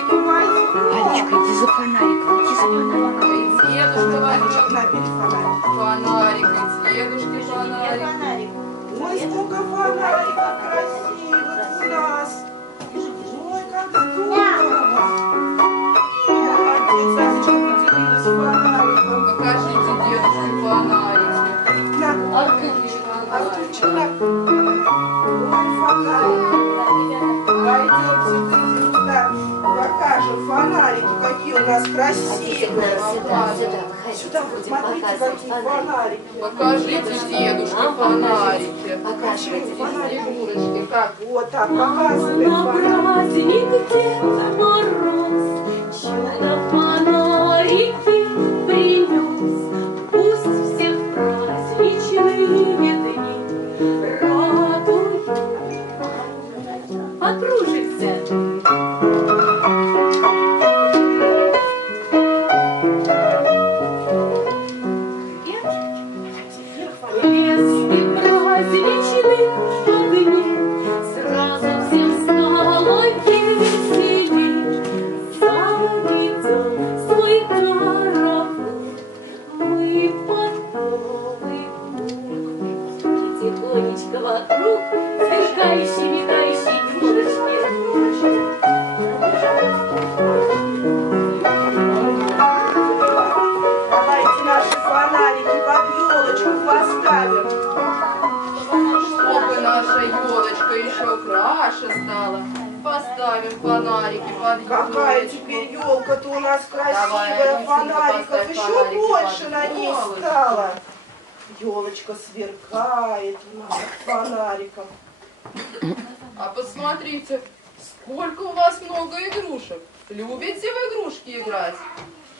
Алечка, иди за фонариком, иди за фонариком. Фонарик, и дедушке фонарик. Ой, сколько фонариков красивых у нас. Ой, как здорово. Молодец, Алечка, поделилась фонариком. Покажите дедушке фонарики. На, Артурчик, на. Ой, фонарик. Пойдемте туда, покажем фонарики, какие у нас красивые. Сюда, вот смотрите, какие фонарики. Покажите дедушке фонарики. Покажи фонарики. Дедушке, как? Вот так, показывай На фонарики. праздник Дед Мороз чудо-фонарики принес. Пусть всех праздничные дни радуют. Покружится. Если праздничных огней сразу всем стало веселей, заведем свой хоровод мы под Новый год. И тихонечко вокруг сверкающие, мигающие игрушки. Давайте наши фонарики под елочку поставим. Чтобы наша елочка еще краше стала, поставим фонарики под Какая елочку. теперь елка-то у нас Давай, красивая, Алисенька, фонариков поставь еще фонарики больше под на ней елочку. стало. Елочка сверкает у нас фонариком. А посмотрите, сколько у вас много игрушек. Любите в игрушки играть?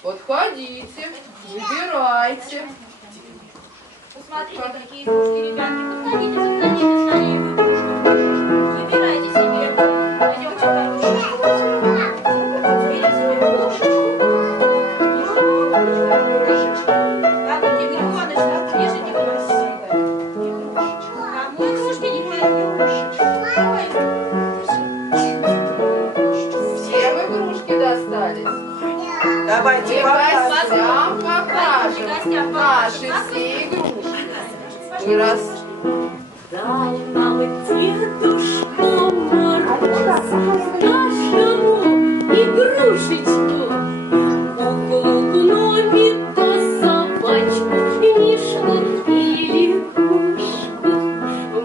Подходите, выбирайте. Посмотрите, какие игрушки, ребятки. Подходите, скорее в игрушку. Выбирайте себе. Пойдемте хорошо. Выберите себе игрушечку. Как тигреночка, режете красиво. Кому игрушки не возьмешь? Всем игрушки достались? Давайте И покажем. гостям покажем наши все игрушки. И раз Дал нам Дедушка Мороз каждому игрушечку. Куклу, гномика, собачку, мишку или кошку.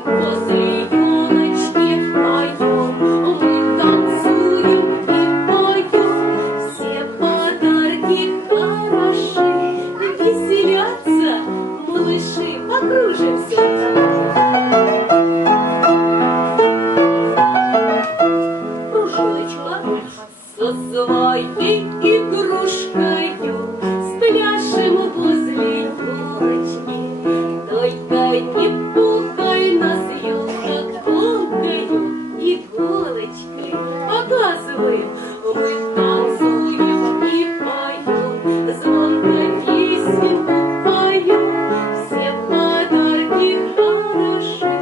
Возле елочки поем, мы танцуем и поем. Все подарки хороши, веселятся малыши. Покружимся. Кружочка со своей игрушкою спляшем возле елочки. Только не пугай нас, елка, колкою иголочкой. Показываем, мы танцуем и поем, звонко песенку поем. Все подарки хороши,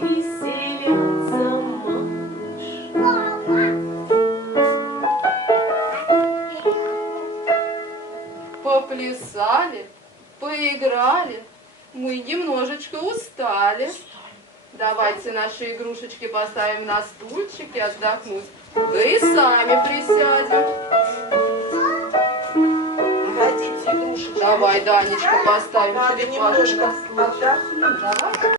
веселятся малыши. поплясали, поиграли, мы немножечко устали. Давайте наши игрушечки поставим на стульчики отдохнуть. Да и сами присядем. Хотите игрушечку? Давай, Данечка, поставим Надо черепашку немножко на стульчик. отдохнуть. Давай.